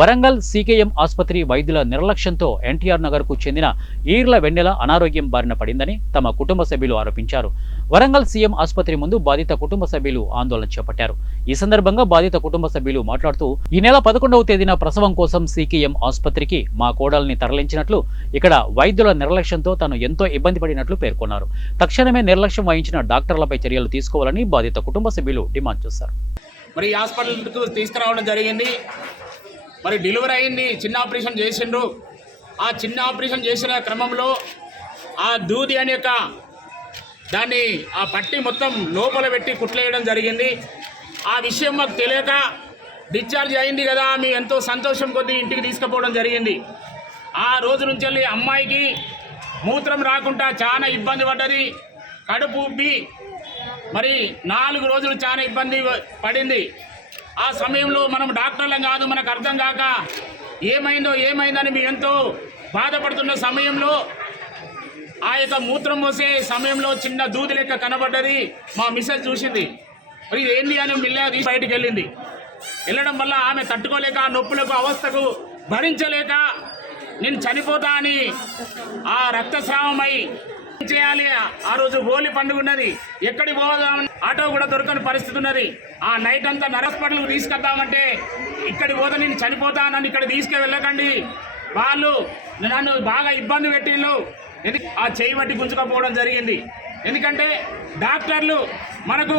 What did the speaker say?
Warangal CKM ఆసుపత్రి వైద్యుల నిర్లక్ష్యంతో ఎన్టీఆర్ నగర్ కు చెందిన ఈర్ల వెన్నెల అనారోగ్యం బారిన పడిందని తమ కుటుంబ సభ్యులు ఆరోపించారు. వరంగల్ సీఎం ఆసుపత్రి ముందు బాధిత కుటుంబ సభ్యులు ఆందోళన చేపట్టారు. ఈ సందర్భంగా బాధిత కుటుంబ సభ్యులు మాట్లాడుతూ ఈ నెల 11వ తేదీన ప్రసవం కోసం సీకేఎం ఆసుపత్రికి మా కోడల్ని తరలించినట్లు, ఇక్కడ వైద్యుల నిర్లక్ష్యంతో తాను ఎంతో ఇబ్బంది పడినట్లు పేర్కొన్నారు. తక్షణమే నిర్లక్ష్యం వహించిన డాక్టర్లపై చర్యలు తీసుకోవాలని బాధిత కుటుంబ సభ్యులు డిమాండ్ చేశారు. మరి హాస్పిటల్కు తీసుకురావడం జరిగింది. మరి డెలివరీ అయింది, చిన్న ఆపరేషన్ చేసిండ్రు. ఆ చిన్న ఆపరేషన్ చేసిన క్రమంలో ఆ దూది అనే దాన్ని ఆ పట్టి మొత్తం లోపల పెట్టి కుట్లేయడం జరిగింది. ఆ విషయం మాకు తెలియక డిశ్చార్జ్ అయింది కదా మీ ఎంతో సంతోషం కొద్దీ ఇంటికి తీసుకుపోవడం జరిగింది. ఆ రోజు నుంచి వెళ్ళి అమ్మాయికి మూత్రం రాకుండా చాలా ఇబ్బంది పడ్డది. కడుపు ఉబ్బి మరి 4 రోజులు చాలా ఇబ్బంది పడింది. ఆ సమయంలో మనం డాక్టర్లం కాదు, మనకు అర్థం కాక ఏమైందని మేము ఎంతో బాధపడుతున్న సమయంలో ఆ యొక్క మూత్రం పోసే సమయంలో చిన్న దూది లెక్క కనబడ్డది. మా మిస్సెస్ చూసింది. మరి ఇది ఏంది అని మిల్లది బయటికి వెళ్ళడం వల్ల ఆమె తట్టుకోలేక నొప్పులకు అవస్థకు భరించలేక నేను చనిపోతా అని ఆ రక్తస్రావమై చేయాలి. ఆ రోజు హోలీ పండుగ ఉన్నది, ఎక్కడికి పోదామని ఆటో కూడా దొరకని పరిస్థితి ఉన్నది. ఆ నైట్ అంతా హాస్పిటల్కి తీసుకెళ్దామంటే ఇక్కడికి పోతే నేను చనిపోతా, నన్ను ఇక్కడ తీసుకువెళ్ళకండి, వాళ్ళు నన్ను బాగా ఇబ్బంది పెట్టిళ్ళు. ఆ చేయి బట్టి గుంజుకపోవడం జరిగింది. ఎందుకంటే డాక్టర్లు మనకు